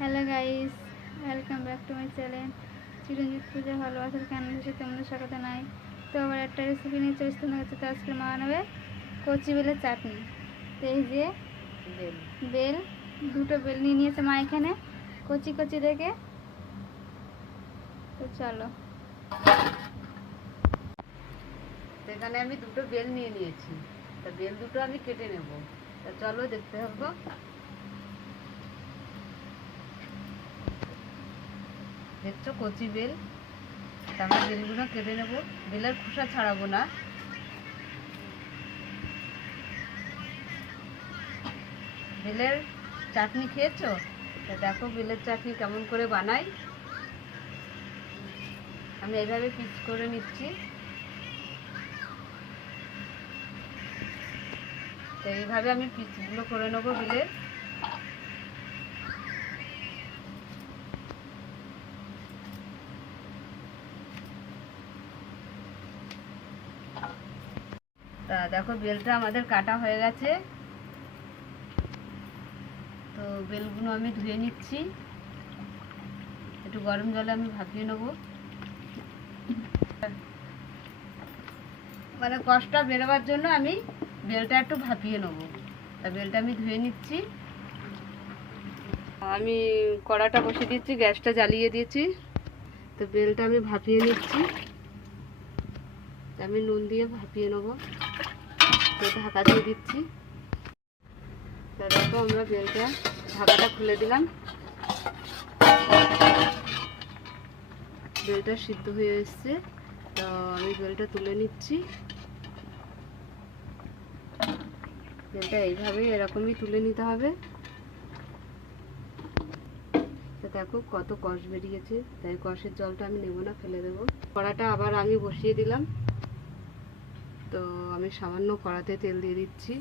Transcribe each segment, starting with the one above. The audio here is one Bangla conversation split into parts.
Hello guys welcome back to my channel Chiranjit Puja ভালোবাসার কেমন এসে তোমাদের স্বাগত নাই। তো আবার একটা রেসিপি নিয়ে চলে আসতে হচ্ছে তো আজকে মা নেবে কচি বেলের চাটনি। তো এই যে বেল। বেল দুটো বেল নিয়ে নিয়েছে মা এখানে। কচি কচি দেখে। তো চলো। তো এখানে আমি দুটো বেল নিয়ে নিয়েছি। তা বেল দুটো আমি কেটে নেব। তা চলো দেখতে হবে দেখছ কচি বেল? আমরা বেলগুলো কেটে নেব। বেলের খোসা ছাড়াবো না। বেলের চাটনি খেয়েছো? দেখো বেলের চাটনি কেমন করে বানাই। আমি এইভাবে পিচ করে নিচ্ছি। তো এইভাবে আমি পিচগুলো করে নেব বিলের। তা দেখো, বেলটা আমাদের কাটা হয়ে গেছে। তো বেলগুলো আমি ধুয়ে নিচ্ছি। একটু গরম জলে আমি ভাপিয়ে নেব। মানে কষ্টটা বেরোবার জন্য আমি বেলটা একটু ভাপিয়ে নেব। তা বেলটা আমি ধুয়ে নিচ্ছি। আমি কড়াটা বসিয়ে দিচ্ছি, গ্যাসটা জ্বালিয়ে দিয়েছি। তো বেলটা আমি ভাপিয়ে নিচ্ছি। আমি নুন দিয়ে ভাপিয়ে নেব। ঢাকা দিয়ে দিচ্ছি। দেখো আমরা বেলটা, ঢাকাটা খুলে দিলাম। বেলটা সিদ্ধ হয়ে এসছে। তো আমি বেলটা তুলে নিচ্ছি। বেলটা এইভাবেই এরকমই তুলে নিতে হবে। দেখো কত কষ বেরিয়েছে। তাই কষের জলটা আমি নেব না, ফেলে দেবো। কড়াটা আবার আমি বসিয়ে দিলাম। তো আমি সামান্য কড়াতে তেল দিয়ে দিচ্ছি।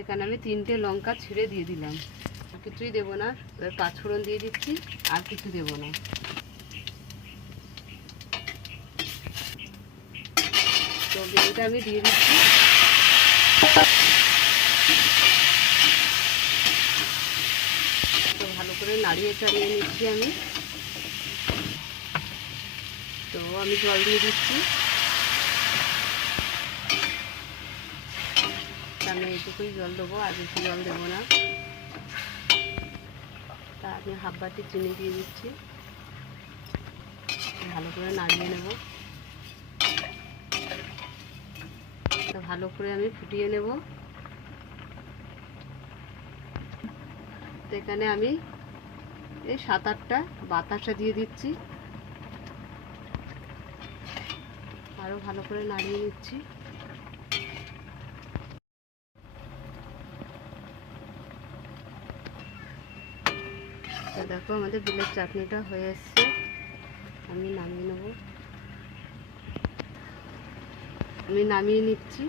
এখানে আমি তিনটে লঙ্কা ছিঁড়ে দিয়ে দিলাম। আর কিছুই দেবো না, এবার পাঁচফোড়ন দিয়ে দিচ্ছি, আর কিছু দেবো না। তো বেলটা আমি দিয়ে দিচ্ছি। তো ভালো করে নাড়িয়ে চাড়িয়ে নিচ্ছি আমি। তো আমি জল দিয়ে দিচ্ছি। আমি এইটুকুই জল দেবো, আর বেশি জল দেবো না। তা আমি হাফ বাটি চিনি দিয়ে দিচ্ছি। ভালো করে নাড়িয়ে নেব। ভালো করে আমি ফুটিয়ে নেব। এখানে আমি এই সাত আটটা বাতাসা দিয়ে দিচ্ছি। আরও ভালো করে নাড়িয়ে নিচ্ছি। তো দেখো আমাদের বিলের চাটনিটা হয়ে এসছে। আমি নামিয়ে নেব। আমি নামিয়ে নিচ্ছি।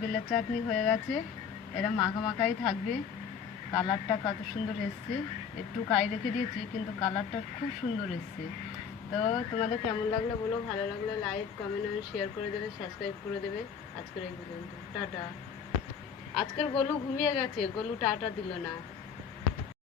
বেলের চাটনি হয়ে গেছে। এরা মাখা মাখাই থাকবে। কালারটা কত সুন্দর এসছে। একটু কাই রেখে দিয়েছি, কিন্তু কালারটা খুব সুন্দর এসছে। তো তোমাদের কেমন লাগল বলো? ভালো লাগলে লাইক কমেন্ট শেয়ার করে দেবে সাবস্ক্রাইব করে দেবে। আজকের এই পর্যন্ত। টাটা। আজকের গলু ঘুমিয়ে গেছে। গলু টাটা দিল না।